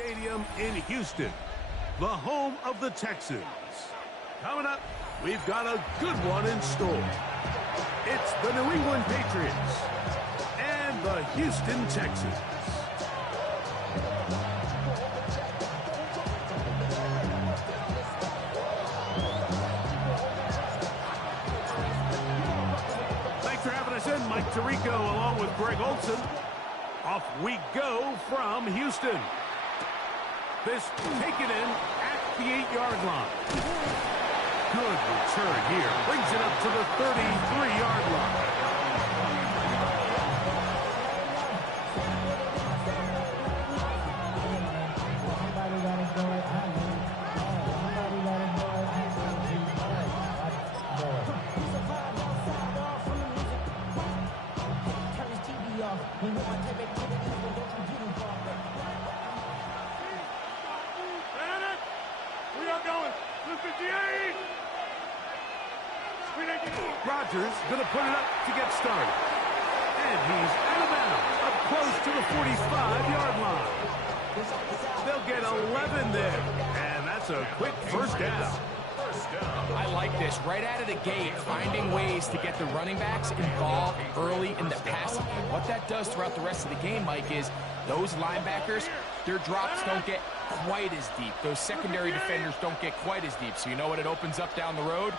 Stadium in Houston, the home of the Texans. Coming up, we've got a good one in store. It's the New England Patriots and the Houston Texans. Thanks for having us in, Mike Tirico, along with Greg Olson. Off we go from Houston. This taken in at the 8-yard line. Good return here. Brings it up to the 33-yard line. Rodgers going to put it up to get started. And he's out of bounds, up close to the 45-yard line. They'll get 11 there, and that's a quick first down. I like this. Right out of the gate, finding ways to get the running backs involved early in the passing game. What that does throughout the rest of the game, Mike, is those linebackers, their drops don't get quite as deep. Those secondary defenders don't get quite as deep. So you know what it opens up down the road?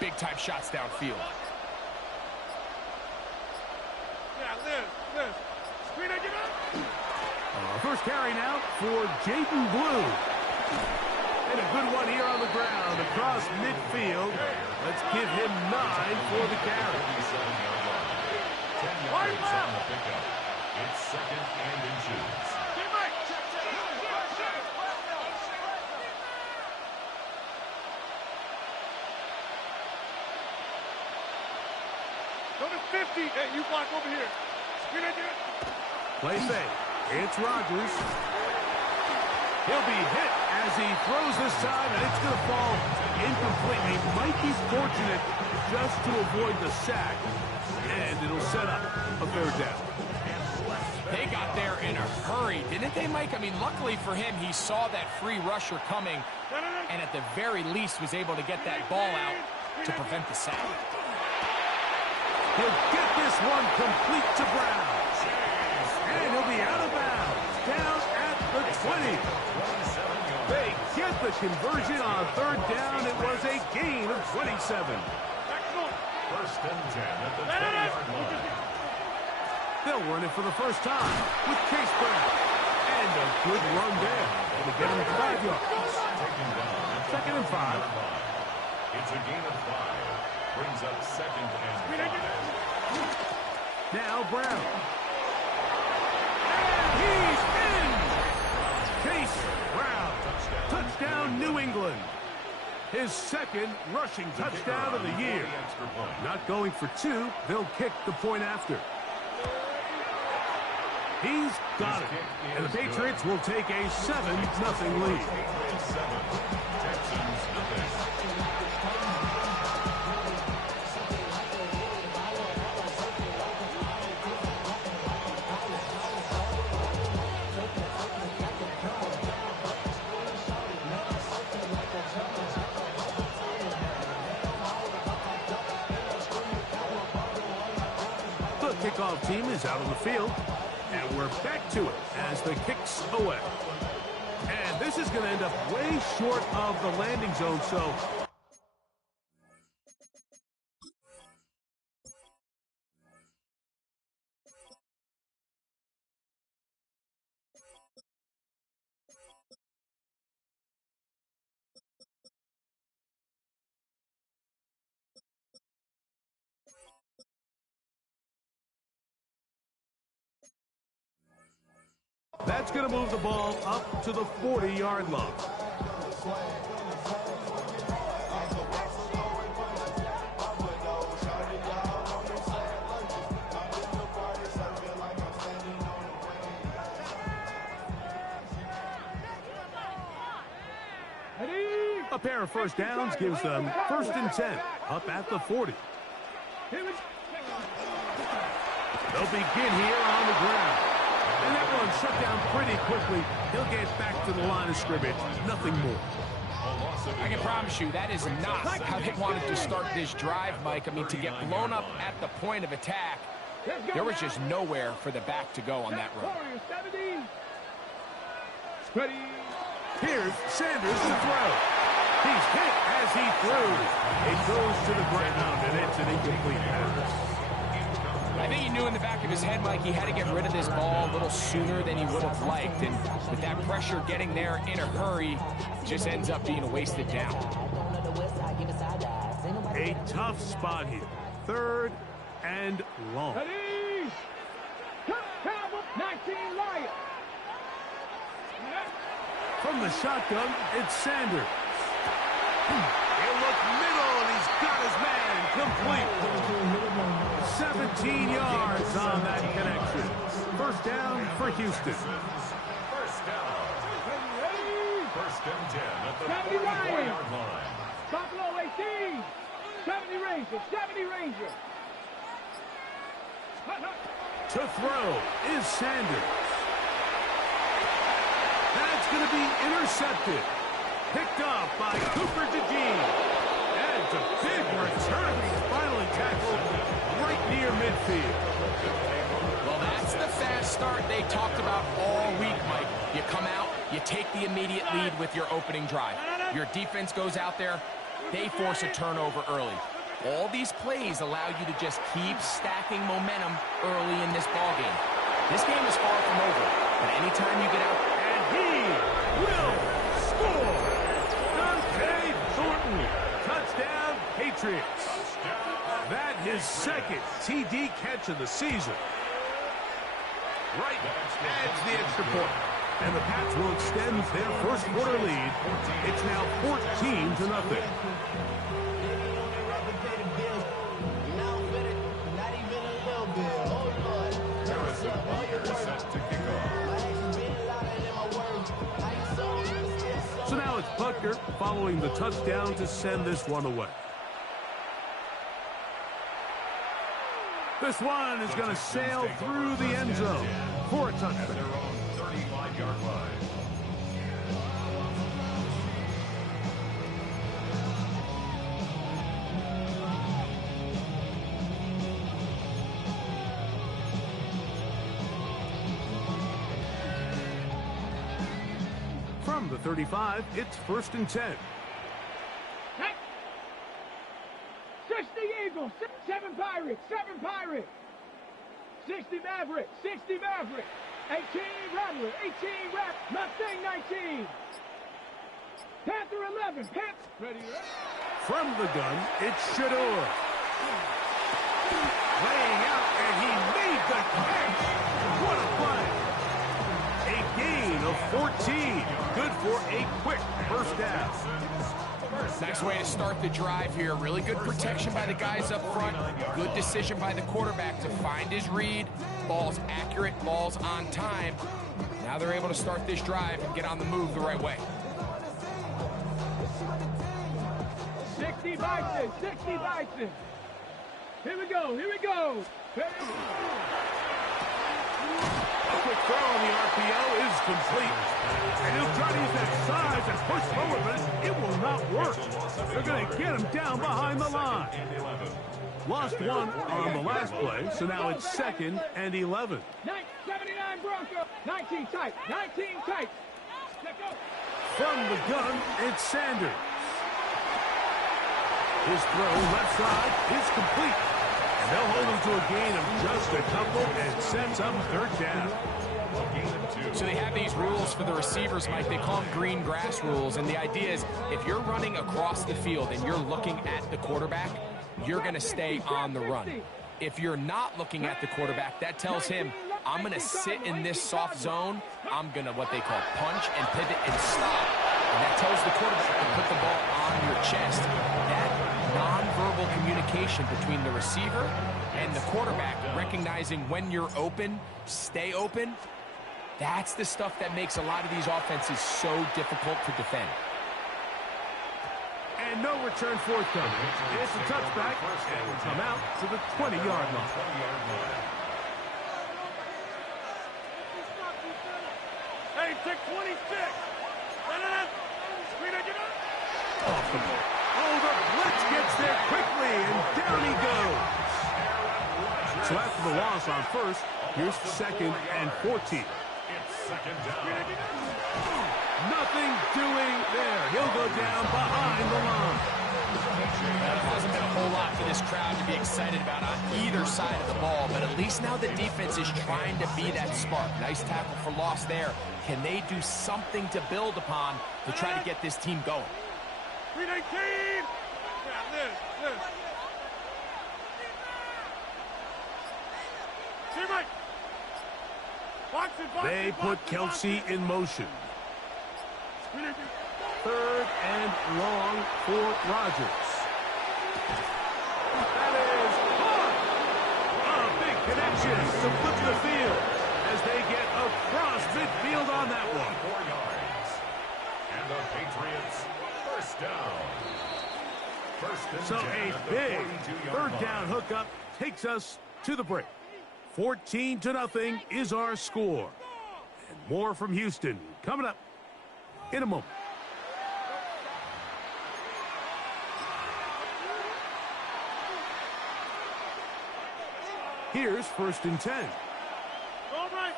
Big-time shots downfield. First carry now for Jaden Blue. And a good one here on the ground across midfield. Let's give him 9 for the carry. 10 yards on the pickup. It's second and inches. Go to 50. Hey, you block over here. Play fake. It's Rodgers. He'll be hit as he throws this time, and it's going to fall incomplete. He might be fortunate just to avoid the sack, and it'll set up a third down. They got there in a hurry, didn't they, Mike? I mean, luckily for him, he saw that free rusher coming, and at the very least was able to get that ball out to prevent the sack. He'll get this one complete to Brown. And he'll be out of bounds, down at the 20. They get the conversion on third down. It was a gain of 27. First and 10 at the 20-yard line. They'll run it for the first time with Chase Brown. And a good run there to get him 5 yards. Second and 5. It's a gain of 5. Brings up second and 5. Now Brown. He's in! Chase Brown. Touchdown, New England. His second rushing touchdown of the year. Not going for 2. They'll kick the point after. He's got it. And the Patriots will take a 7-0 lead. Kickoff team is out on the field, and we're back to it as the kick's away. And this is going to end up way short of the landing zone, so that's going to move the ball up to the 40-yard line. A pair of first downs gives them first and 10 up at the 40. They'll begin here on the ground. And that one shut down pretty quickly. He'll get back to the line of scrimmage. Nothing more. I can promise you that is not how they wanted to start this drive, Mike. I mean, to get blown up at the point of attack, there was just nowhere for the back to go on that run. Here's Sanders to throw. He's hit as he throws. It goes to the ground, and it's an incomplete pass. I think he knew in the back of his head, Mike, he had to get rid of this ball a little sooner than he would have liked. And with that pressure getting there in a hurry, just ends up being a wasted down. A tough spot here. 3rd and long. 19 Lions. From the shotgun, it's Sanders. He'll look middle, and he's got his man complete. 17 yards on that connection. First down for Houston. First down. First and 10 at the 44-yard line. Buffalo 18. 70 Rangers. 70 Rangers. To throw is Sanders. That's going to be intercepted. Picked up by Cooper DeJean. And it's a big return. He's finally tackled right near midfield. Well, that's the fast start they talked about all week, Mike. You come out, you take the immediate lead with your opening drive. Your defense goes out there, they force a turnover early. All these plays allow you to just keep stacking momentum early in this ballgame. This game is far from over, but anytime you get out, and he will score. Dante Thornton, touchdown Patriots. That his 2nd TD catch of the season. Right adds the extra point. And the Pats will extend their first quarter lead. It's now 14-0. So now it's Butker following the touchdown to send this one away. This one is going to sail through the end zone for a touchdown. Their own 35-yard line. From the 35, it's 1st and 10. 60 Eagles, 7 Pirates, 7 Pirates. 60 Mavericks, 60 Mavericks. 18 Rattler, 18 Rattler. Mustang 19. Panther 11, Panther. Ready, From the gun, it's Shador. Laying out, and he made the catch. What a play. A gain of 14. Good for a quick first down. nice way to start the drive here. Really good protection by the guys up front. Good decision by the quarterback to find his read. Ball's accurate, ball's on time. Now they're able to start this drive and get on the move the right way. 60 Bison, 60 Bison. Here we go, here we go. A quick throw on the RPO is complete. And he'll try to use that size and push forward, but it will not work. They're going to get him down behind the line. Lost one on the last play, so now it's 2nd and 11. 79 Bronco, 19 tight, 19 tight. From the gun, it's Sanders. His throw left side is complete. And they'll hold him to a gain of just a couple and sets up 3rd down. So they have these rules for the receivers, Mike. They call them green grass rules. And the idea is if you're running across the field and you're looking at the quarterback, you're going to stay on the run. If you're not looking at the quarterback, that tells him, I'm going to sit in this soft zone. I'm going to what they call punch and pivot and stop. And that tells the quarterback to put the ball on your chest. That nonverbal communication between the receiver and the quarterback, recognizing when you're open, stay open, that's the stuff that makes a lot of these offenses so difficult to defend. And no return forthcoming. It's a touchback, and will come out to the 20-yard line. 26, 26. Off the ball. Oh, the blitz gets there quickly, and down he goes. So after the loss on first, here's 2nd and 14. It's second down. Nothing doing there. He'll go down behind the line. There hasn't been a whole lot for this crowd to be excited about on either side of the ball, but at least now the defense is trying to be that spark. Nice tackle for loss there. Can they do something to build upon to try to get this team going? 319! Yeah, Liz. Team right. They put Kelsey in motion. 3rd and long for Rodgers. That is caught. A big connection to flip the field as they get across midfield on that one. 4 yards. And the Patriots first down. First and So 10 a at the big 42-yard third line. down hookup takes us to the break. 14-0 is our score. And more from Houston coming up in a moment. Here's 1st and 10. All right.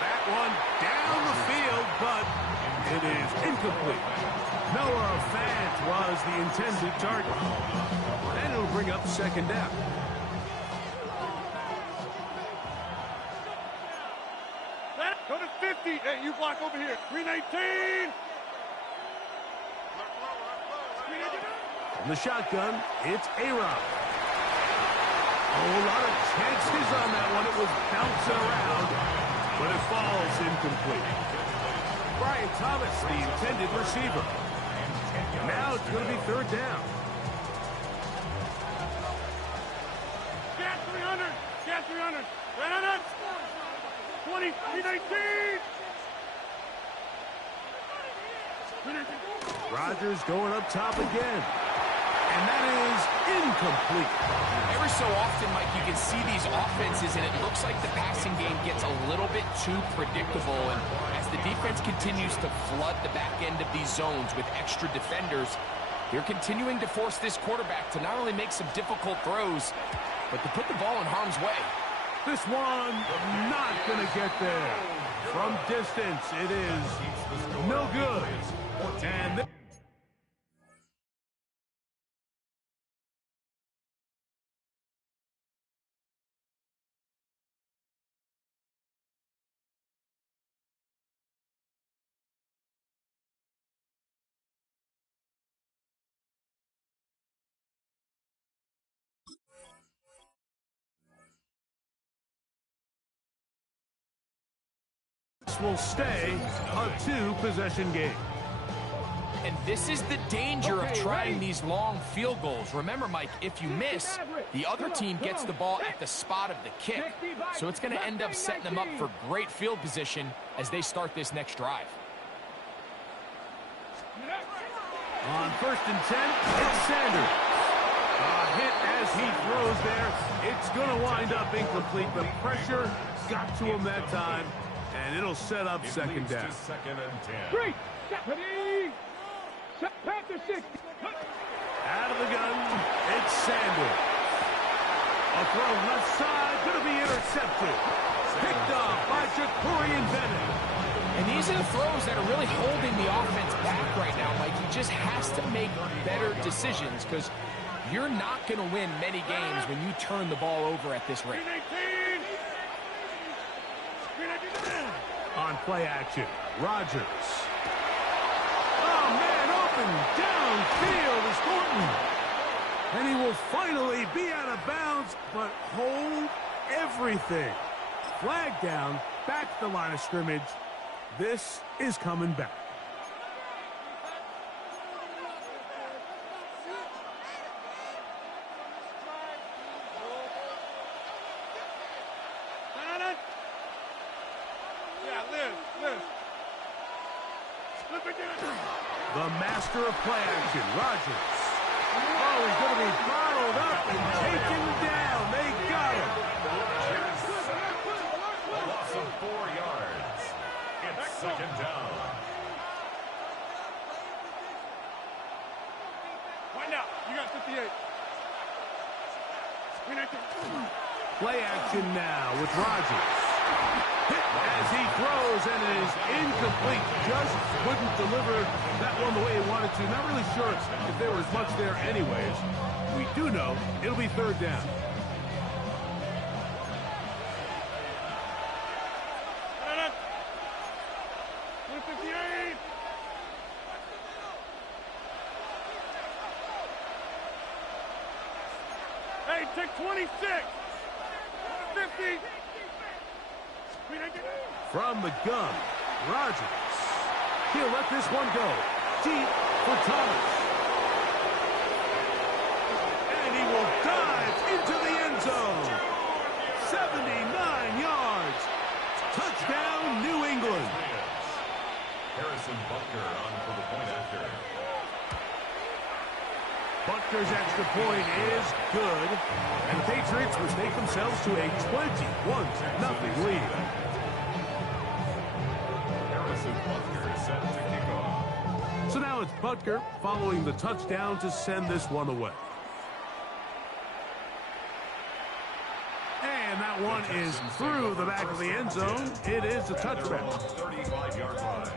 That one down the field, but it is incomplete. Noah Fant was the intended target. And it'll bring up 2nd down. Go to 50. Hey, you block over here. 319. From the shotgun, it's A-Rob. Oh, a lot of chances on that one. It was bouncing around, but it falls incomplete. Brian Thomas, the intended receiver. Now it's going to be 3rd down. Gas 300. Gas 300. 20. 319. Rodgers going up top again. And that is incomplete. Every so often, Mike, you can see these offenses, and it looks like the passing game gets a little bit too predictable. And as the defense continues to flood the back end of these zones with extra defenders, they're continuing to force this quarterback to not only make some difficult throws, but to put the ball in harm's way. This one not going to get there. From distance, it is no good. And this will stay a 2-possession game. And this is the danger of trying these long field goals. Remember, Mike, if you miss, the other team gets the ball at the spot of the kick. So it's going to end up setting them up for great field position as they start this next drive. On 1st and 10, it's Sanders. A hit as he throws there. It's going to wind up incomplete. The pressure got to him that time, and it'll set up 2nd down. 2nd and 10. 3. Ready. Panther 60. Out of the gun, it's Sanders. A throw left side, going to be intercepted. Picked off by Jacorian Bennett. And these are the throws that are really holding the offense back right now, Mike. He just has to make better decisions because you're not going to win many games when you turn the ball over at this rate. 319. On play action, Rodgers. Oh, man, open downfield is Thornton. And he will finally be out of bounds, but hold everything. Flag down, back to the line of scrimmage. This is coming back. The master of play action, Rodgers. Oh, he's going to be bottled up and taken down. They got him. Play action now with Rodgers. Hit as he throws, and it is incomplete. Just couldn't deliver that one the way he wanted to. Not really sure if there was much there anyways. We do know it'll be third down. Hey, take 26. 50. From the gun, Rodgers. He'll let this one go. Deep for Thomas. And he will dive into the end zone. 79 yards. Touchdown, New England. Harrison Butker on for the point after. Butker's extra point is good. And the Patriots will take themselves to a 21-0 lead. Set to kick off. So now it's Butker following the touchdown to send this one away. And that one is through the back of the end zone. It is a touchback. 35-yard line.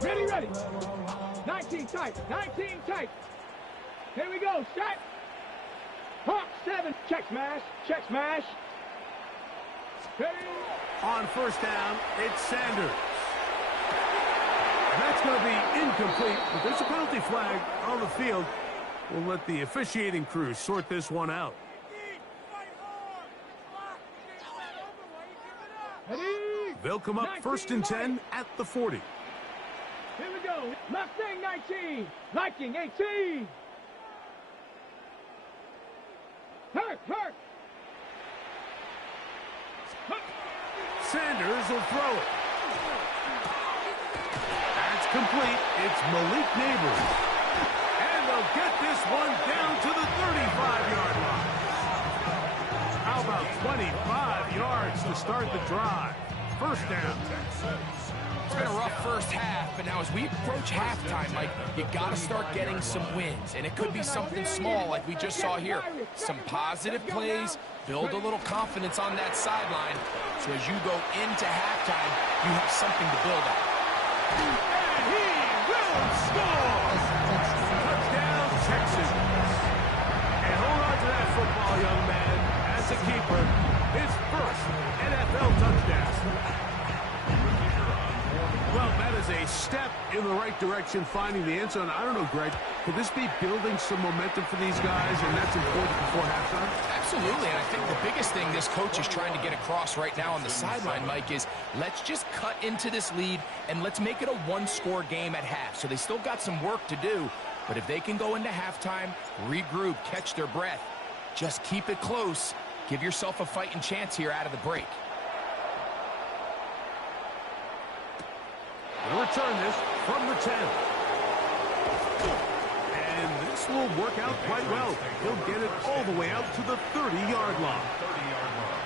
Ready. 19 tight. 19 tight. Here we go. Set. Hawk 7. Check smash. Check smash. On first down, it's Sanders. And that's going to be incomplete, but there's a penalty flag on the field. We'll let the officiating crew sort this one out. They'll come up 1st and 10 at the 40. Here we go. Mustang 19. Viking 18. Hurt. Sanders will throw it. That's complete. It's Malik Neighbors. And they'll get this one down to the 35-yard line. How about 25 yards to start the drive? First down. It's been a rough first half, but now as we approach halftime, Mike, you got to start getting some wins. And it could be something small like we just saw here. Some positive plays, build a little confidence on that sideline. So as you go into halftime, you have something to build on. And he will score! Touchdown, Texans. And hold on to that football, young man. As a keeper, his first NFL touchdown. Well, that is a step in the right direction, finding the end zone. I don't know, Greg, could this be building some momentum for these guys, and that's important before halftime? Absolutely, and I think the biggest thing this coach is trying to get across right now on the sideline, Mike, is let's just cut into this lead, and let's make it a one-score game at half. So they still got some work to do, but if they can go into halftime, regroup, catch their breath, just keep it close, give yourself a fighting chance here out of the break. They'll return this from the 10. And this will work out quite well. He'll get it all the way out to the 30-yard line. 30-yard line.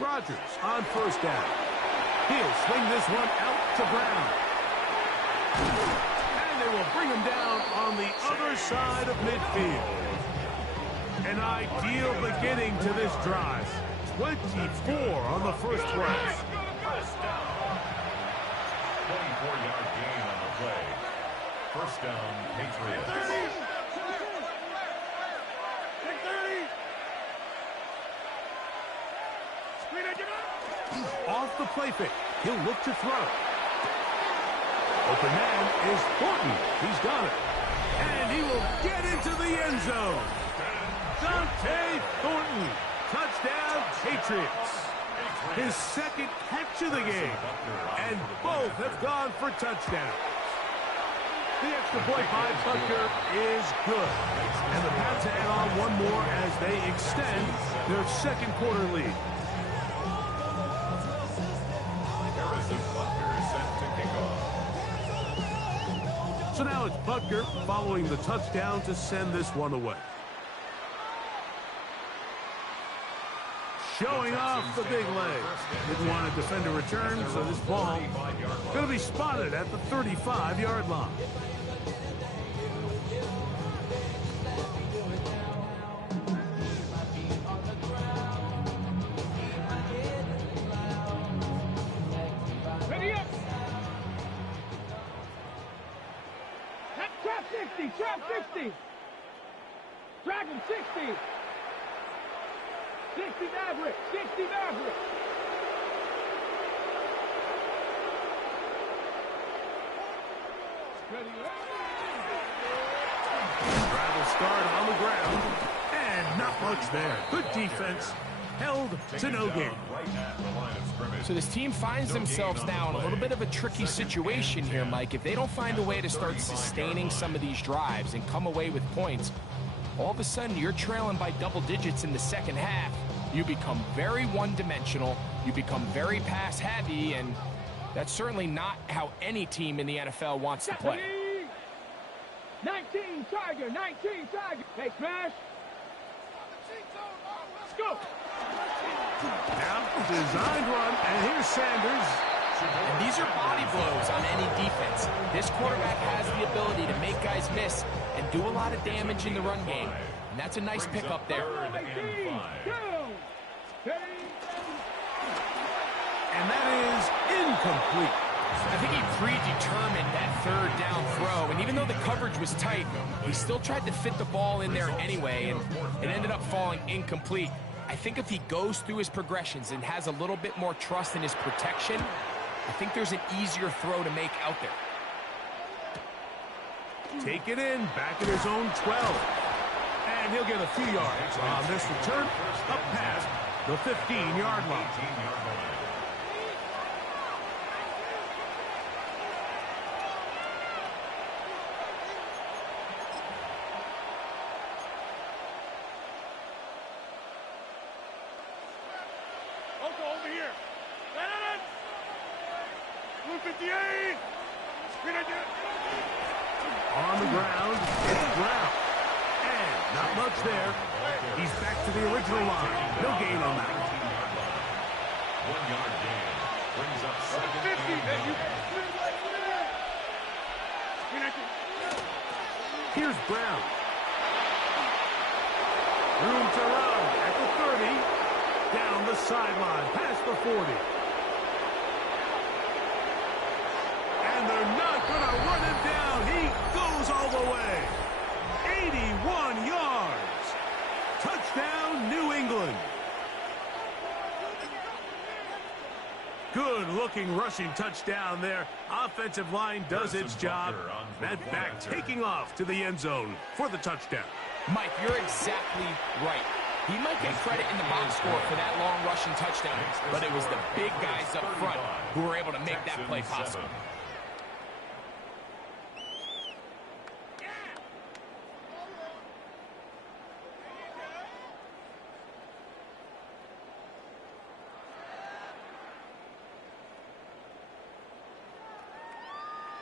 Rodgers on first down. He'll swing this one out to Brown. And they will bring him down on the other side of midfield. An ideal beginning to this drive. 24 on the first play. 24-yard gain on the play. First down, Patriots. Off the play fake. He'll look to throw. Open man is Thornton. He's got it. And he will get into the end zone. Dante Thornton. Touchdown, Patriots. His second catch of the game. And both have gone for touchdowns. The extra point by Butker is good. And the Pats add on one more as they extend their second quarter lead. So now it's Butker following the touchdown to send this one away. Showing off the big leg. Didn't want to defend a return, so this ball going to be spotted at the 35-yard line. Ready up. Trap 60, trap 60. Dragon 60. 60 Maverick, 60 Maverick. Ready. Travel start on the ground, and not much there. Good defense, held to no gain. So this team finds themselves now in a little bit of a tricky situation here, Mike. If they don't find a way to start sustaining some of these drives and come away with points, all of a sudden you're trailing by double digits in the second half. You become very one-dimensional, you become very pass-heavy, and that's certainly not how any team in the NFL wants to play. 19 Tiger, 19 Tiger. Hey, smash. Let's go. Now, designed run, and here's Sanders. And these are body blows on any defense. This quarterback has the ability to make guys miss and do a lot of damage in the run game. And that's a nice pickup there. And that is incomplete. I think he predetermined that third down throw, and even though the coverage was tight, he still tried to fit the ball in there anyway, and it ended up falling incomplete. I think if he goes through his progressions and has a little bit more trust in his protection, I think there's an easier throw to make out there. Take it in, back at his own 12. And he'll get a few yards on this return, up past the 15-yard line. Over here. Blue 58. On the ground, it's Brown. And not much there. He's back to the original line. No gain on that. 1 yard gain. Brings up second 50. Here's Brown. Room to run at the 30. Down the sideline, past the 40. And they're not going to run him down. He goes all the way. 81 yards. Touchdown, New England. Good-looking rushing touchdown there. Offensive line does its job. That back taking off to the end zone for the touchdown. Mike, you're exactly right. He might get credit in the box score for that long rushing touchdown, but it was the big guys up front who were able to make that play possible.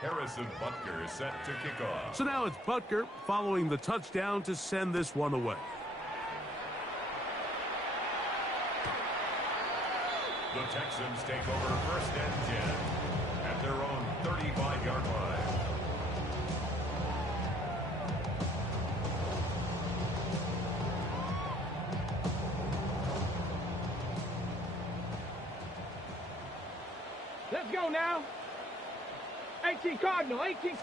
Harrison Butker is set to kick off. So now it's Butker following the touchdown to send this one away. The Texans take over first and 10 at their own 35-yard line. Let's go now. 18 Cardinal, 18. They'll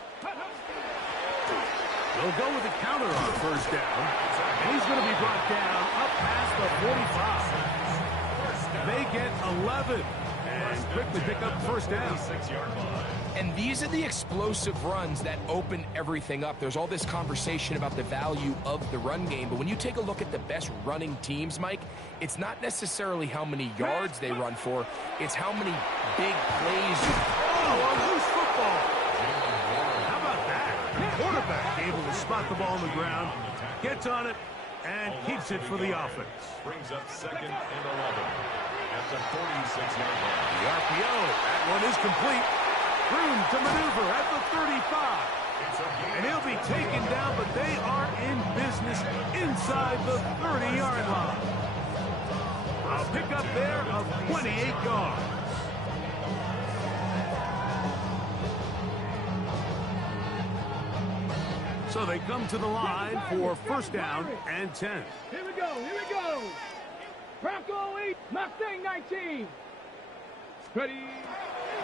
go with the counter on first down. And he's going to be brought down up past the 45. They get 11 and quickly pick up first down. 6-yard line. And these are the explosive runs that open everything up. There's all this conversation about the value of the run game, but when you take a look at the best running teams, Mike, it's not necessarily how many yards they run for, it's how many big plays you... Oh, a loose football. How about that? Quarterback able to spot the ball on the ground, gets on it, and keeps it for the offense. Brings up second and 11 at the 46-yard line. The RPO, that one is complete. Room to maneuver at the 35. And he'll be taken down, but they are in business inside the 30-yard line. A pickup there of 28 yards. So they come to the line for first down and 10. Here we go, here we go. Bronco 8, Mustang 19. Ready.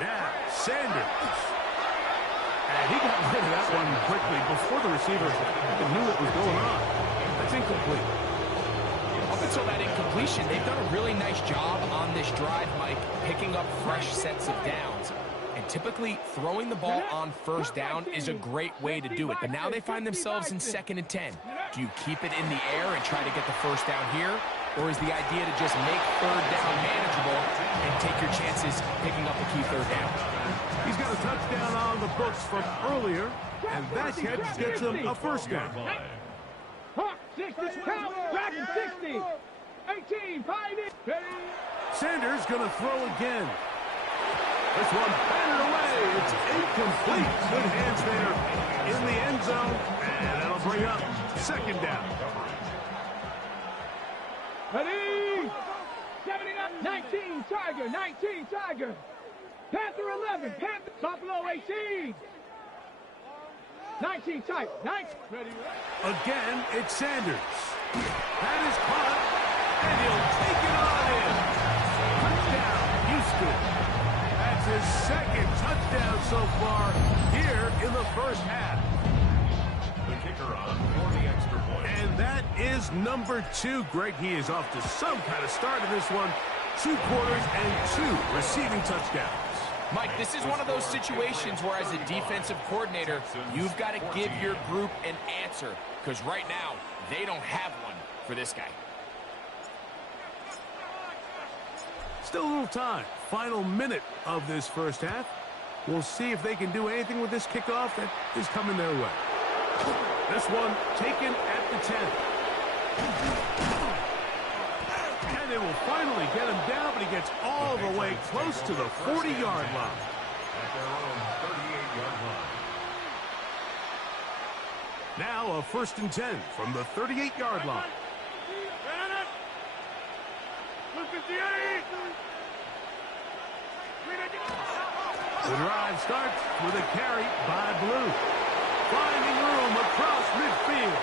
Now, Sanders. And he got rid of that one quickly before the receiver knew what was going on. That's incomplete. Up until that incompletion, they've done a really nice job on this drive, Mike, picking up fresh sets of downs. And typically, throwing the ball on first down is a great way to do it. But now they find themselves in 2nd and 10. Do you keep it in the air and try to get the first down here? Or is the idea to just make third down manageable and take your chances picking up a key third down? He's got a touchdown on the books from earlier, and that catch gets him a first down. Hawk 60, count, back 60. 18, 5 in. Sanders going to throw again. This one batted away. It's incomplete. Good hands there in the end zone, and that'll bring up second down. Ready? 79, 19, Tiger, 19, Tiger. Panther 11, Panther, Buffalo 18. 19, tight, 19. Ready? Again, it's Sanders. That is caught, and he'll take it on in. Touchdown, Houston. That's his second touchdown so far here in the first half. The kicker on for the extra point. And that is number 2. Greg, he is off to some kind of start in this one. 2 quarters and 2 receiving touchdowns. Mike, this is one of those situations where as a defensive coordinator, you've got to give your group an answer. Because right now, they don't have one for this guy. Still a little time. Final minute of this first half. We'll see if they can do anything with this kickoff that is coming their way. This one taken at the 10. And they will finally get him down, but he gets all the way close to the 40-yard line. At their own 38-yard line. Now a 1st and 10 from the 38-yard line. The drive starts with a carry by Blue. Finding room across midfield.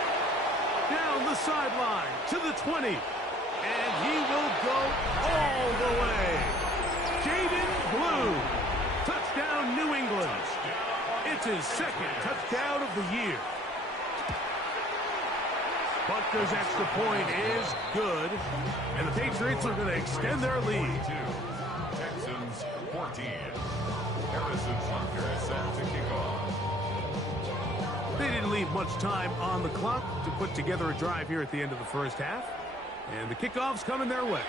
Down the sideline to the 20. And he will go all the way. Jaden Blue. Touchdown, New England. It's his 2nd touchdown of the year. Butker's extra point is good. And the Patriots are going to extend their lead. Texans 14. Harrison Butker is set to kick off. They didn't leave much time on the clock to put together a drive here at the end of the first half. And the kickoff's coming their way.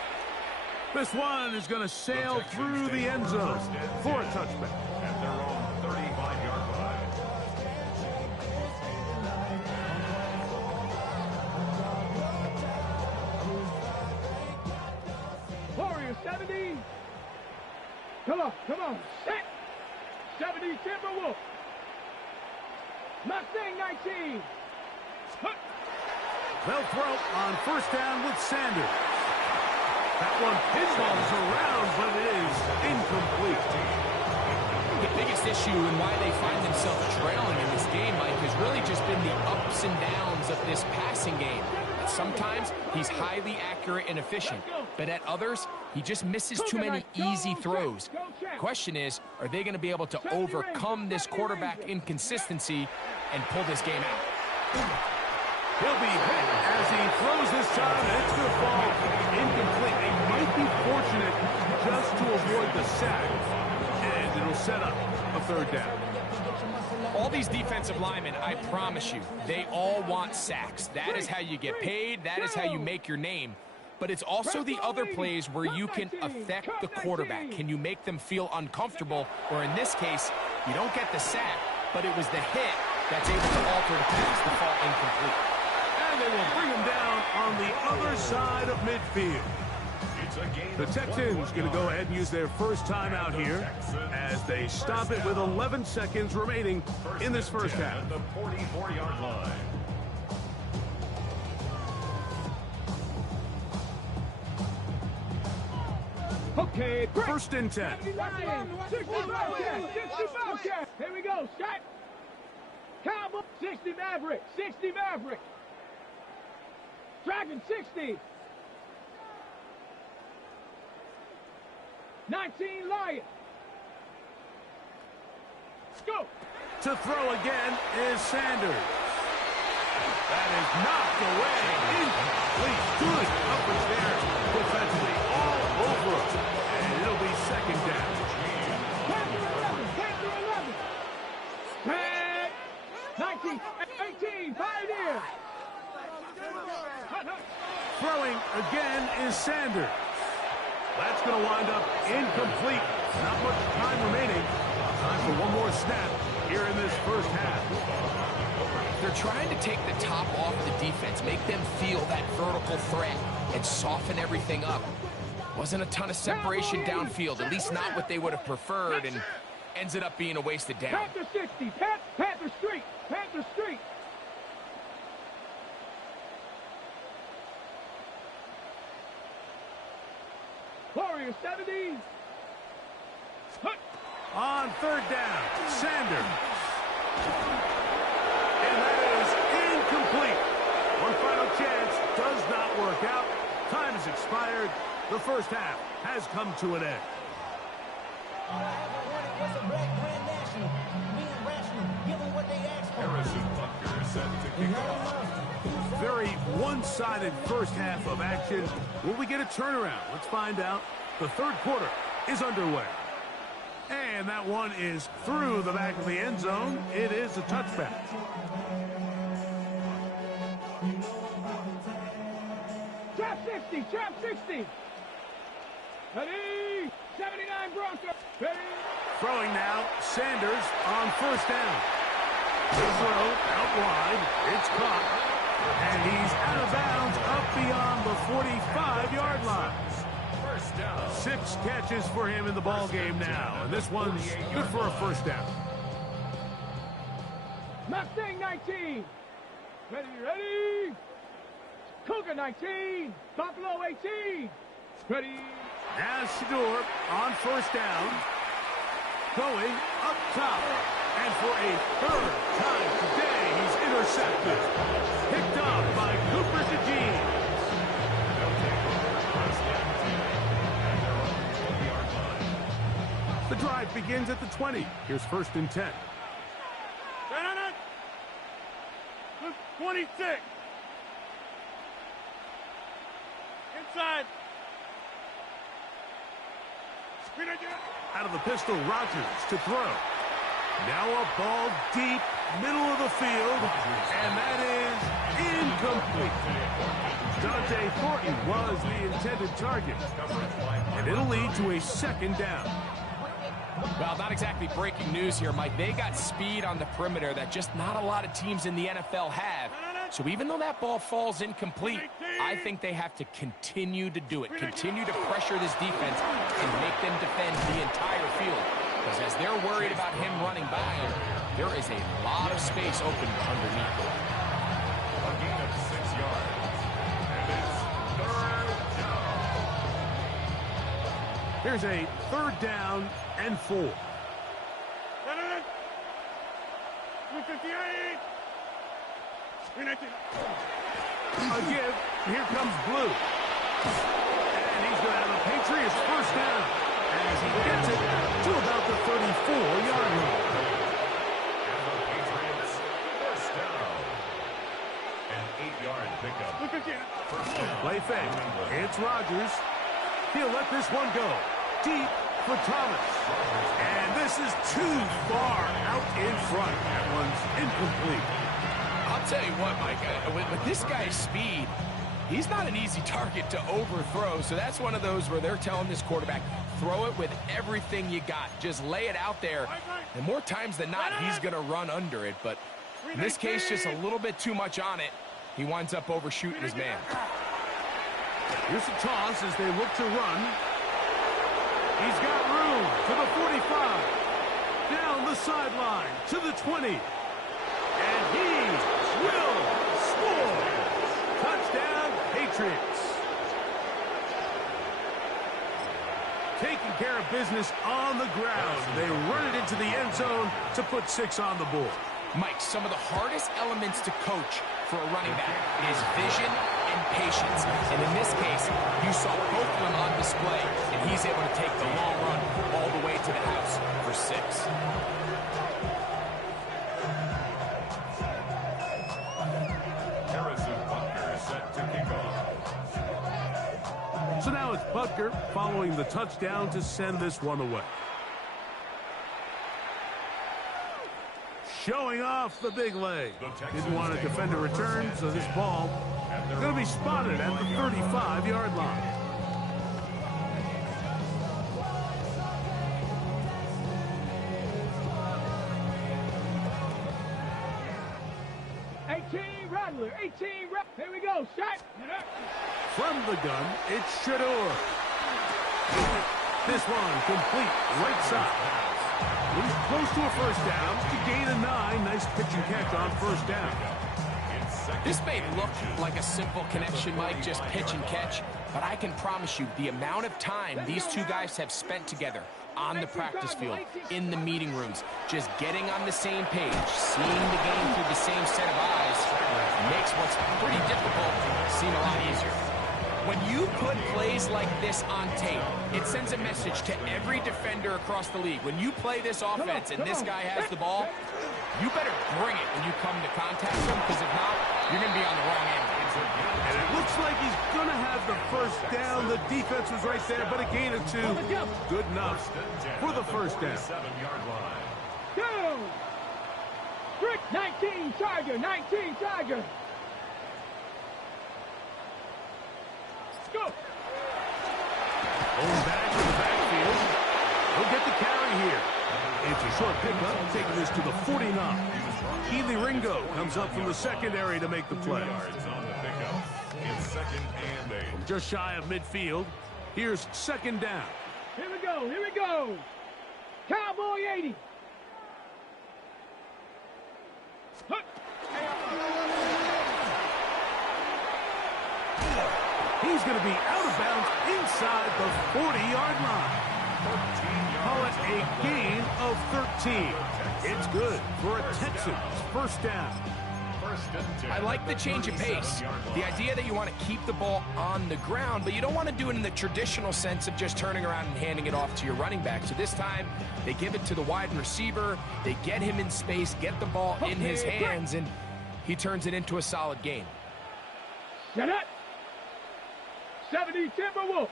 This one is going to sail through the end zone for a touchback. At their own 35-yard line. Warrior 70. Come on, set. 70 Timberwolf. Mustang 19. They'll throw on first down with Sanders. That one pinballs around, but it is incomplete. The biggest issue and why they find themselves trailing in this game, Mike, has really just been the ups and downs of this passing game. Sometimes he's highly accurate and efficient, but at others, he just misses too many easy throws. Question is, are they going to be able to overcome this quarterback inconsistency and pull this game out? He'll be hit as he throws this time, and it's going to fall incomplete. They might be fortunate just to avoid the sack, and it'll set up a 3rd down. All these defensive linemen, I promise you, they all want sacks. That is how you get paid. That is how you make your name. But it's also the other plays where you can affect the quarterback. Can you make them feel uncomfortable? Or in this case, you don't get the sack, but it was the hit that's able to alter the pass to fall incomplete. And they will bring him down on the other side of midfield. It's a gain The of Texans 21 going to go yards. ahead and use their first timeout here as they stop it with 11 seconds remaining in this first half. At the 44-yard line. Okay, break. First and 10. 60 Bobcat. 60 Bobcat. Here we go. Shot. Cowboy. 60 Maverick. 60 Maverick. Dragon 60. 19 Lion. Go. To throw again is Sanders. That is knocked away. Incomplete. Good coverage there defensively all over him. And it'll be second down. Panther 11. Panther 11. Tag. 19. 18. Pioneer. Throwing again is Sanders. That's going to wind up incomplete. Not much time remaining. Time for one more snap here in this first half. They're trying to take the top off the defense, make them feel that vertical threat, and soften everything up. Wasn't a ton of separation downfield, at least not what they would have preferred, and ends it up being a wasted down. Panther 60. Panther Street. Panther Street. Warrior 70. Hut. On third down, Sanders. And that is incomplete. One final chance does not work out. Time has expired. The first half has come to an end. Harrison Butker is set to kick off. Very one-sided first half of action. Will we get a turnaround? Let's find out. The third quarter is underway. And that one is through the back of the end zone. It is a touchback. Trap 60. Trap 60. Ready. 79 Broncos. Ready. Throwing now, Sanders on first down. The throw out wide. It's caught. And he's out of bounds up beyond the 45-yard line. First down. 6 catches for him in the ball game now. And this one's good for a first down. Mustang 19. Ready, ready. Cougar 19. Buffalo 18. Ready. Now Shador on first down. Going up top. And for a third time today, he's intercepted. Picked off by Cooper DeJean. The drive begins at the 20. Here's first and 10. 26. Inside. Out of the pistol, Rodgers to throw. Now a ball deep, middle of the field, and that is incomplete. Dante Thornton was the intended target, and it'll lead to a second down. Well, not exactly breaking news here, Mike. They got speed on the perimeter that just not a lot of teams in the NFL have. So even though that ball falls incomplete, I think they have to continue to do it. Continue to pressure this defense and make them defend the entire field. Because as they're worried about him running by him, there is a lot of space open underneath him. A gain of 6 yards. And it's third down. Here's a third down and 4. A give. Here comes Blue. And he's going to have a Patriots first down as he gets it to about the 34-yard line. And the Patriots first down. An 8-yard pickup. First down. Play fake. It's Rodgers. He'll let this one go. Deep for Thomas. And this is too far out in front. That one's incomplete. I'll tell you what, Mike, with this guy's speed, he's not an easy target to overthrow. So that's one of those where they're telling this quarterback, throw it with everything you got. Just lay it out there. And more times than not, he's going to run under it. But in this case, just a little bit too much on it. He winds up overshooting his man. Here's a toss as they look to run. He's got room to the 45. Down the sideline to the 20. And he will score. Touchdown, Patriots. Taking care of business on the ground. They run it into the end zone to put 6 on the board. Mike, some of the hardest elements to coach for a running back is vision and patience. And in this case, you saw both of them on display, and he's able to take the long run all the way to the house for 6. So now it's Butker following the touchdown to send this one away. Showing off the big leg. Didn't want to defend a return, so this ball is going to be spotted at the 35-yard line. Rattler, 18, here we go, shot. From the gun, it's Shador. This one complete, right side. He's close to a first down to gain a 9. Nice pitch and catch on first down. This may look like a simple connection, Mike, just pitch and catch, but I can promise you the amount of time these two guys have spent together on the practice field, in the meeting rooms, just getting on the same page, seeing the game through the same set of eyes, makes what's pretty difficult seem a lot easier. When you put plays like this on tape, it sends a message to every defender across the league. When you play this offense and this guy has the ball, you better bring it when you come to contact him, because if not, you're going to be on the wrong end. And it looks like he's going to have the first down. The defense was right there, but a gain of 2. Good enough for the first down. 2. 19 Tiger, 19 Tiger. Go. Going back to the backfield. He'll get the carry here. It's a short pickup, taking this to the 49. Keely Ringo comes up from the secondary to make the play. From just shy of midfield, here's second down. Here we go, here we go. Cowboy 80. He's going to be out of bounds inside the 40-yard line. Call it a gain of 13. It's good for a Texans first down. I like the change of pace. The idea that you want to keep the ball on the ground, but you don't want to do it in the traditional sense of just turning around and handing it off to your running back. So this time, they give it to the wide receiver. They get him in space, get the ball in his hands, and he turns it into a solid gain. Set up. 70 Timberwolves.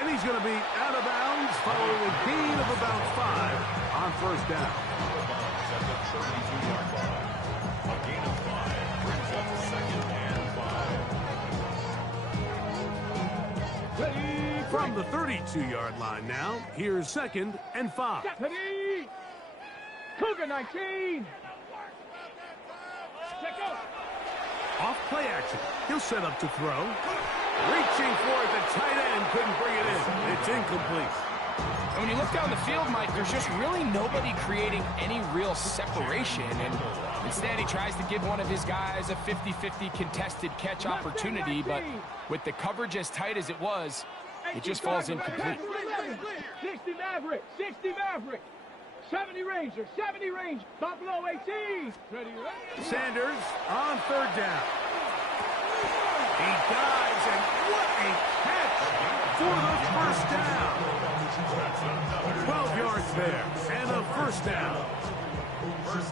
And he's going to be out of bounds following a gain of about 5 on first down. A gain of 5 brings up 2nd and 5. From the 32-yard line now, here's 2nd and 5. Cougar 19. Off play action. He'll set up to throw. Reaching for it, the tight end couldn't bring it in. It's incomplete. And when you look down the field, Mike, there's just really nobody creating any real separation. And instead, he tries to give one of his guys a 50-50 contested catch opportunity. But with the coverage as tight as it was, it just falls incomplete. 60 Maverick, 60 Maverick. 70 Ranger, 70 Ranger. Buffalo 18. Sanders on third down. He dives, and what a catch for the first down. 12 yards there, and a first down.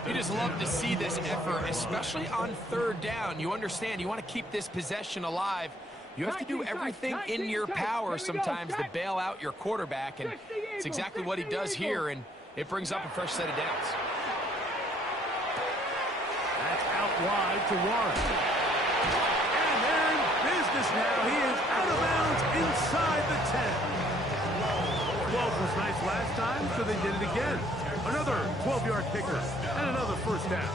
You just love to see this effort, especially on third down. You understand, you want to keep this possession alive. You have to do everything in your power sometimes to bail out your quarterback, and it's exactly what he does here, and it brings up a fresh set of downs. That's out wide to Warren. And they're in business now. He is out of bounds inside the 10. 12 was nice last time, so they did it again. Another 12-yard kicker and another first down.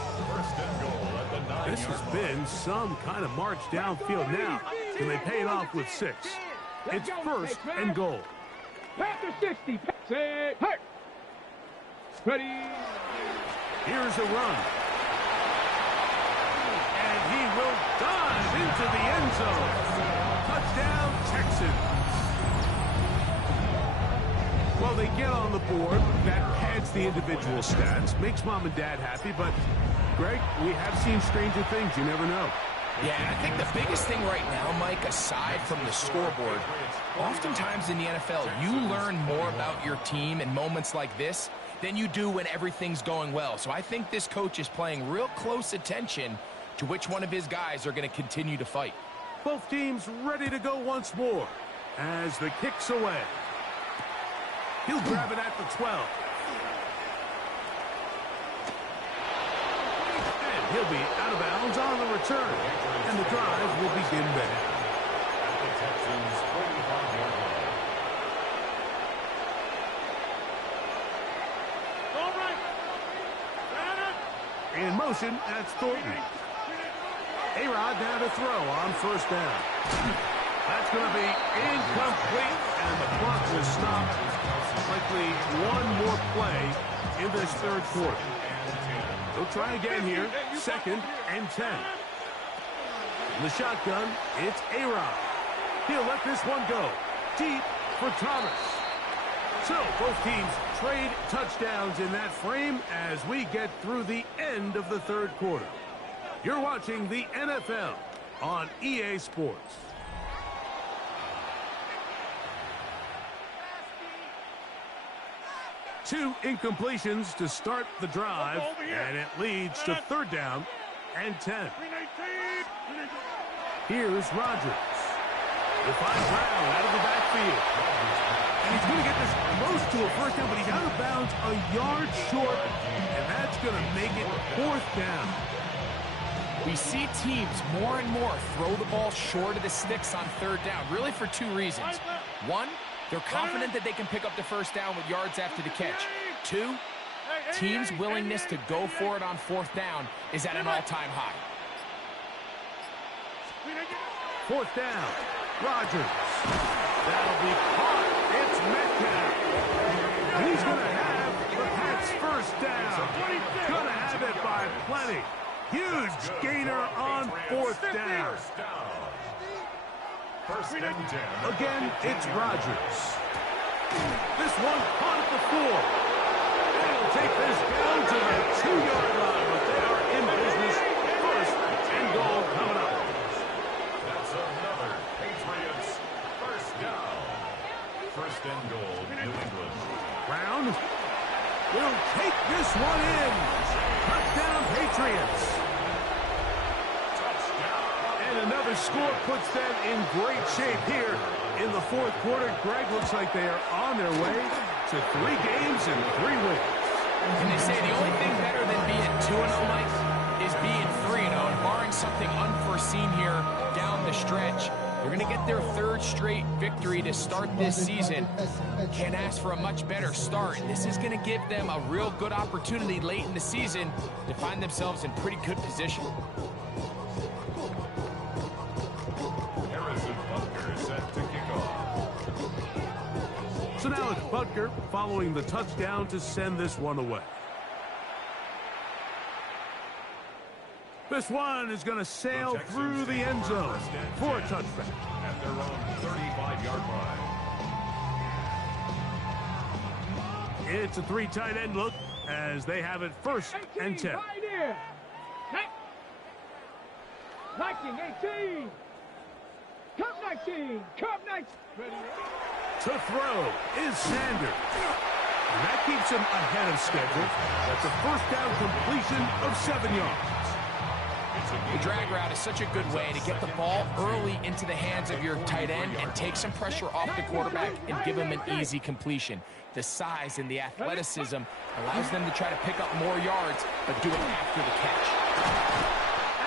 This has been some kind of march downfield now. Can they pay it off with 6? It's first and goal. Panther 60. Say, hey. Ready. Here's a run. And he will dive into the end zone. Touchdown, Texans. Well, they get on the board. That pads the individual stats. Makes mom and dad happy. But, Greg, we have seen stranger things. You never know. Yeah, and I think the biggest thing right now, Mike, aside from the scoreboard, oftentimes in the NFL, you learn more about your team in moments like this than you do when everything's going well. So I think this coach is paying real close attention to which one of his guys are going to continue to fight. Both teams ready to go once more as the kick's away. He'll grab it at the 12. And he'll be out of bounds on the return. And the drive will begin there. The Texans' 45-yard line. In motion, that's Thornton. A-Rod now to throw on first down. That's going to be incomplete, and the clock will stop. Likely one more play in this third quarter. They'll try again here, 2nd and 10. In the shotgun, it's A-Rod. He'll let this one go deep for Thomas. So both teams trade touchdowns in that frame as we get through the end of the third quarter. You're watching the NFL on EA Sports. Two incompletions to start the drive, and it leads to 3rd down and 10. Here's Rodgers. He'll find Brown out of the backfield. And he's going to get this close to a first down, but he's out of bounds a yard short, and that's going to make it 4th down. We see teams more and more throw the ball short of the sticks on 3rd down, really for 2 reasons. 1, they're confident that they can pick up the first down with yards after the catch. 2, teams' willingness to go for it on 4th down is at an all-time high. 4th down, Rodgers. That'll be caught. It's Metcalf. And he's going to have the Pats' first down. Going to have it by plenty. Huge gainer on 4th down. First and 10. Again, it's Rodgers. This one caught at the 4. They'll take this down to the 2-yard line, but they are in business. 1st and goal coming up. That's another Patriots first down. 1st and goal, New England. Brown will take this one in. Touchdown, Patriots. And another score puts them in great shape here in the 4th quarter. Greg, looks like they are on their way to 3 games and 3 wins. And they say the only thing better than being 2-0, Mike, is being 3-0. And barring something unforeseen here down the stretch, they're going to get their 3rd straight victory to start this season. Can't ask for a much better start. This is going to give them a real good opportunity late in the season to find themselves in pretty good position. So now it's Butker following the touchdown to send this one away. This one is going to sail through the end zone for a touchback. At their own 35-yard line. It's a 3 tight end look as they have it 1st and 10. Right here. 19, 18. Cup 19. Cup 19. To throw is Sanders. And that keeps him ahead of schedule. That's a first down completion of 7 yards. The drag route is such a good way to get the ball early into the hands of your tight end and take some pressure off the quarterback and give him an easy completion. The size and the athleticism allows them to try to pick up more yards, but do it after the catch.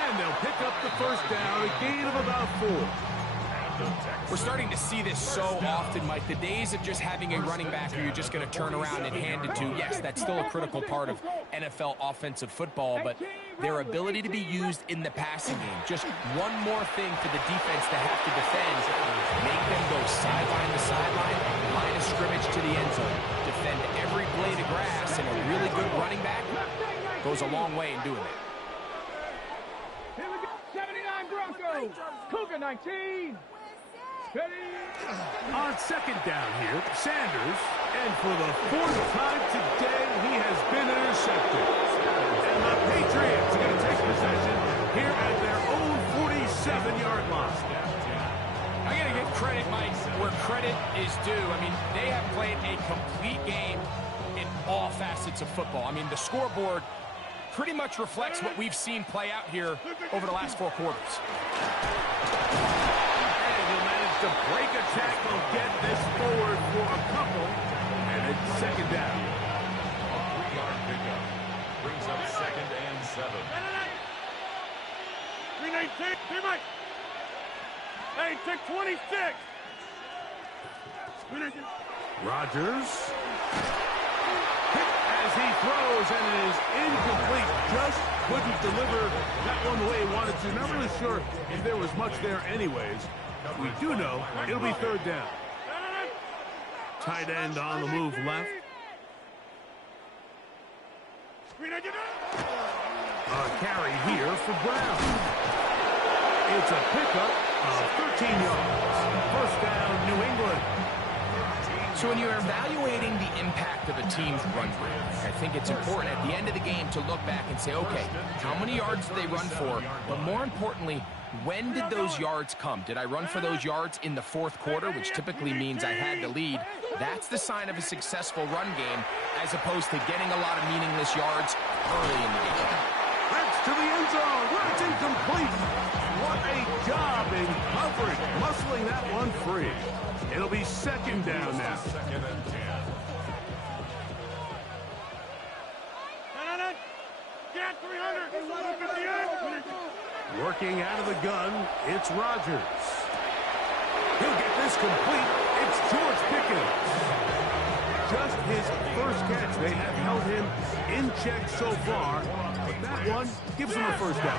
And they'll pick up the first down, a gain of about 4. And the We're starting to see this so often, Mike. The days of just having a running back who you're just going to turn around and hand it to, yes, that's still a critical part of NFL offensive football, but their ability to be used in the passing game, just one more thing for the defense to have to defend, make them go sideline to sideline, line of scrimmage to the end zone, defend every blade of grass, and a really good running back goes a long way in doing that. Here we go. 79 Broncos. Cougar 19. On second down here, Sanders, and for the fourth time today, he has been intercepted. And the Patriots are going to take possession here at their own 47-yard line. I got to give credit, Mike, where credit is due. I mean, they have played a complete game in all facets of football. I mean, the scoreboard pretty much reflects what we've seen play out here over the last 4 quarters. To break a tackle, get this forward for a couple, and it's second down. A 3-yard pickup brings up 2nd and 7. 319. Hey, take 26. Rodgers. As he throws, and it is incomplete. Just couldn't deliver that one the way he wanted to. Not really sure if there was much there anyways. We do know it'll be third down. Tight end on the move left. A carry here for Brown. It's a pickup of 13 yards. First down, New England. So when you're evaluating the impact of a team's run rate, I think it's important at the end of the game to look back and say, okay, how many yards did they run for? But more importantly, when did those yards come? Did I run for those yards in the 4th quarter, which typically means I had the lead? That's the sign of a successful run game, as opposed to getting a lot of meaningless yards early in the game. That's to the end zone. Where it's incomplete. What a job in coverage, muscling that one free. It'll be second down now. 2nd and 10. Get 300. Working out of the gun, it's Rodgers. He'll get this complete. It's George Pickens. Just his first catch. They have held him in check so far, but that one gives him a first down.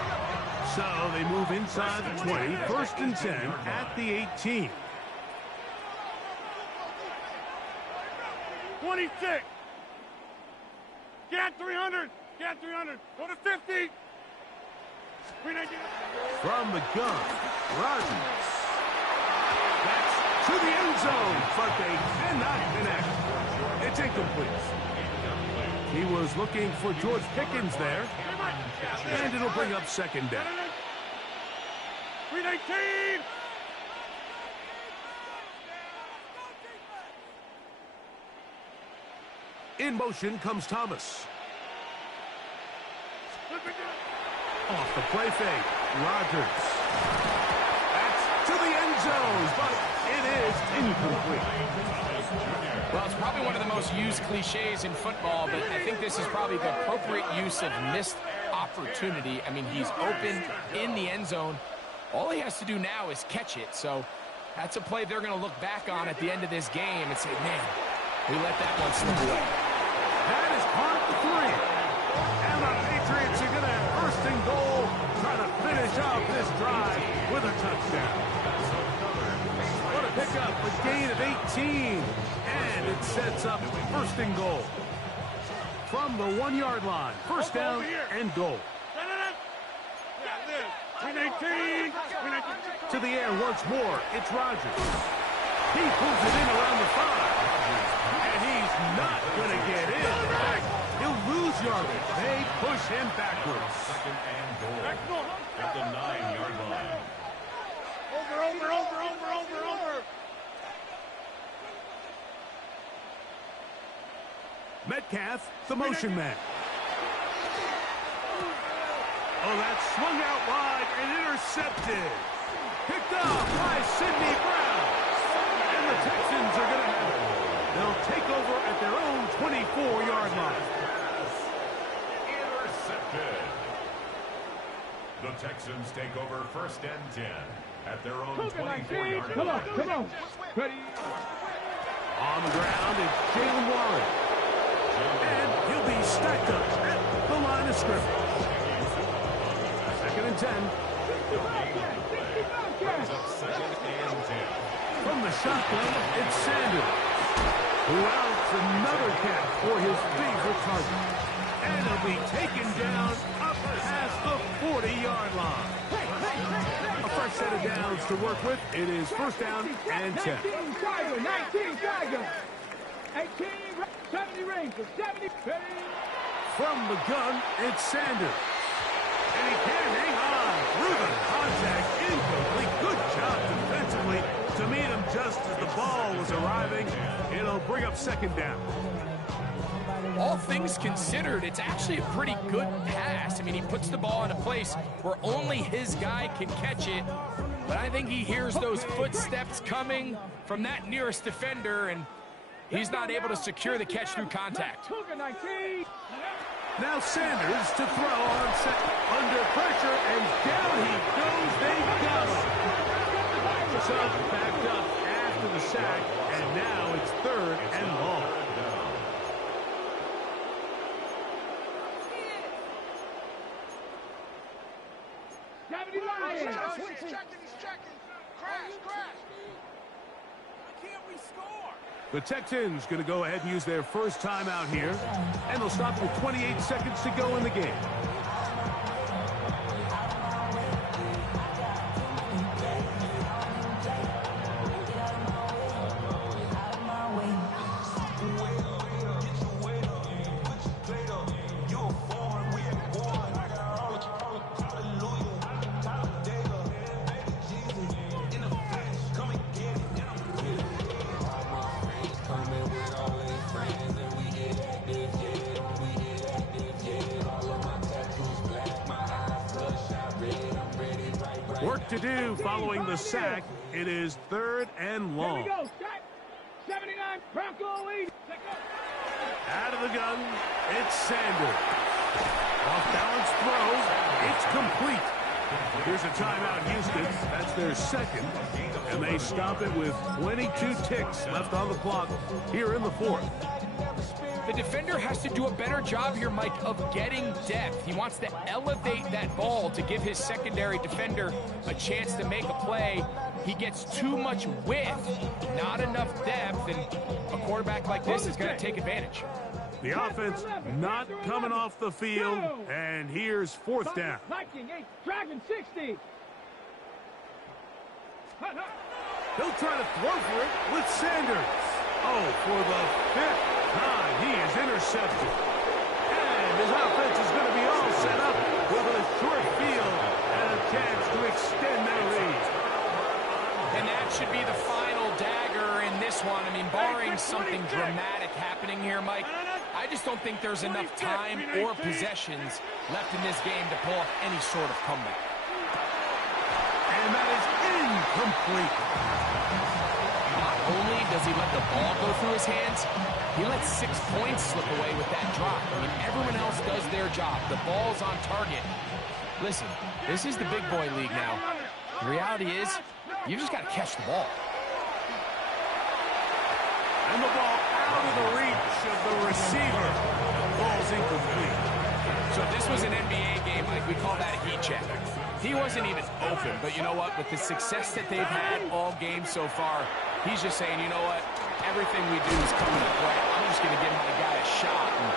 So they move inside the 20, 1st and 10 at the 18. 26. Get 300. Get 300. Go to 50. From the gun, Rodgers. That's to the end zone, but they cannot connect. It's incomplete. He was looking for George Pickens there, and it'll bring up second down. 319. In motion comes Thomas. Off the play fake, Rodgers. That's to the end zone, but it is incomplete. Well, it's probably one of the most used cliches in football, but I think this is probably the appropriate use of missed opportunity. I mean, he's open in the end zone. All he has to do now is catch it. So that's a play they're going to look back on at the end of this game and say, man, we let that one slip away. That is part of the 3. And the Patriots are going to have first and goal, trying to finish off this drive with a touchdown. What a pickup, a gain of 18. And it sets up first and goal. From the 1-yard line, first down and goal. 319. To the air once more, it's Rodgers. He pulls it in around the 5. And he's not going to get in. He'll lose yardage. They push him backwards. 2nd and goal at the 9-yard line. Over. Metcalf, the motion man. Oh, that's swung out wide and intercepted. Picked up by Sidney Brown. And the Texans are going to have it. They'll take over at their own 24-yard line. Intercepted. The Texans take over 1st and 10 at their own Cougar 24-yard 19. Come on, line. come on. Ready. On the ground, it's Jalen Warren. And he'll be stacked up at the line of scrimmage. 2nd and 10. Brings up 2nd and 10. From the shotgun, it's Sanders, who outs another catch for his favorite target. And he'll be taken down up past the 40-yard line. A fresh set of downs to work with. It is 1st down and 10. 19 Tiger, 19 Tiger. 18, 70 Rangers, 70. From the gun, it's Sanders. And he can't hang on through the contact. Incomplete. Good job defensively to meet him just as the ball was arriving. It'll bring up 2nd down. All things considered, it's actually a pretty good pass. I mean, he puts the ball in a place where only his guy can catch it. But I think he hears those footsteps coming from that nearest defender, and he's not able to secure the catch through contact. Now Sanders to throw on set. Under pressure, and down he goes. They got him. Chubb backed up after the sack, and now it's 3rd and long. He's checking. Crash. Can't we score? The Texans going to go ahead and use their first timeout here, and they'll stop with 28 seconds to go in the game. Work to do following the sack. It is 3rd and long. Here we go. 79 Bronco lead. Out of the gun, it's Sanders. Off balance throw. It's complete. Here's a timeout, Houston. That's their 2nd. And they stop it with 22 ticks left on the clock here in the 4th. The defender has to do a better job here, Mike, of getting depth. He wants to elevate that ball to give his secondary defender a chance to make a play. He gets too much width, not enough depth, and a quarterback like this is going to take advantage. The offense not coming off the field, and here's 4th down. Viking 8, Dragon 60. He'll try to throw for it with Sanders. Oh, for the 5th time, he is intercepted. And his offense is going to be all set up with a short field and a chance to extend their lead. And that should be the final dagger in this one. I mean, barring something dramatic happening here, Mike, I just don't think there's enough time or possessions left in this game to pull off any sort of comeback. And that is incomplete. Not only does he let the ball go through his hands, he lets 6 points slip away with that drop. I mean, everyone else does their job. The ball's on target. Listen, this is the big boy league now. The reality is, you just got to catch the ball. And the ball out of the reach of the receiver. The ball's incomplete. So if this was an NBA game, like we call that a heat check. He wasn't even open, but you know what? With the success that they've had all game so far, he's just saying, you know what? Everything we do is coming up right. I'm just going to give my guy a shot. And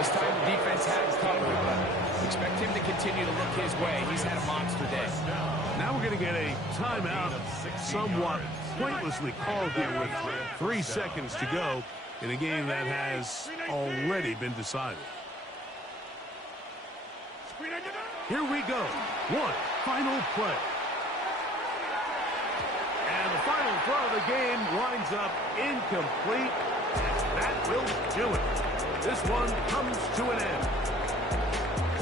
this time the defense had him covered, but expect him to continue to look his way. He's had a monster day. Now we're going to get a timeout, somewhat pointlessly called here with 3 seconds to go in a game that has already been decided. Here we go. One final play. And the final throw of the game winds up incomplete. That will do it. This one comes to an end.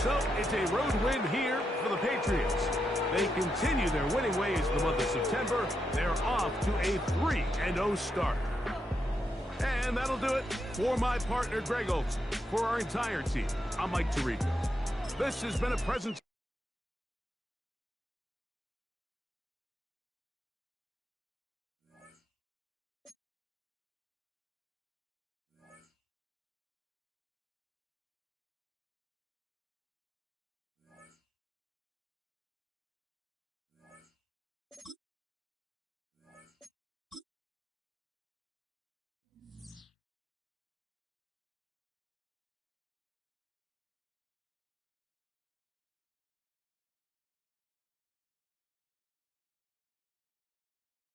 So it's a road win here for the Patriots. They continue their winning ways in the month of September. They're off to a 3-0 start. And that'll do it for my partner, Greg Olson. For our entire team, I'm Mike Tirico. This has been a presentation.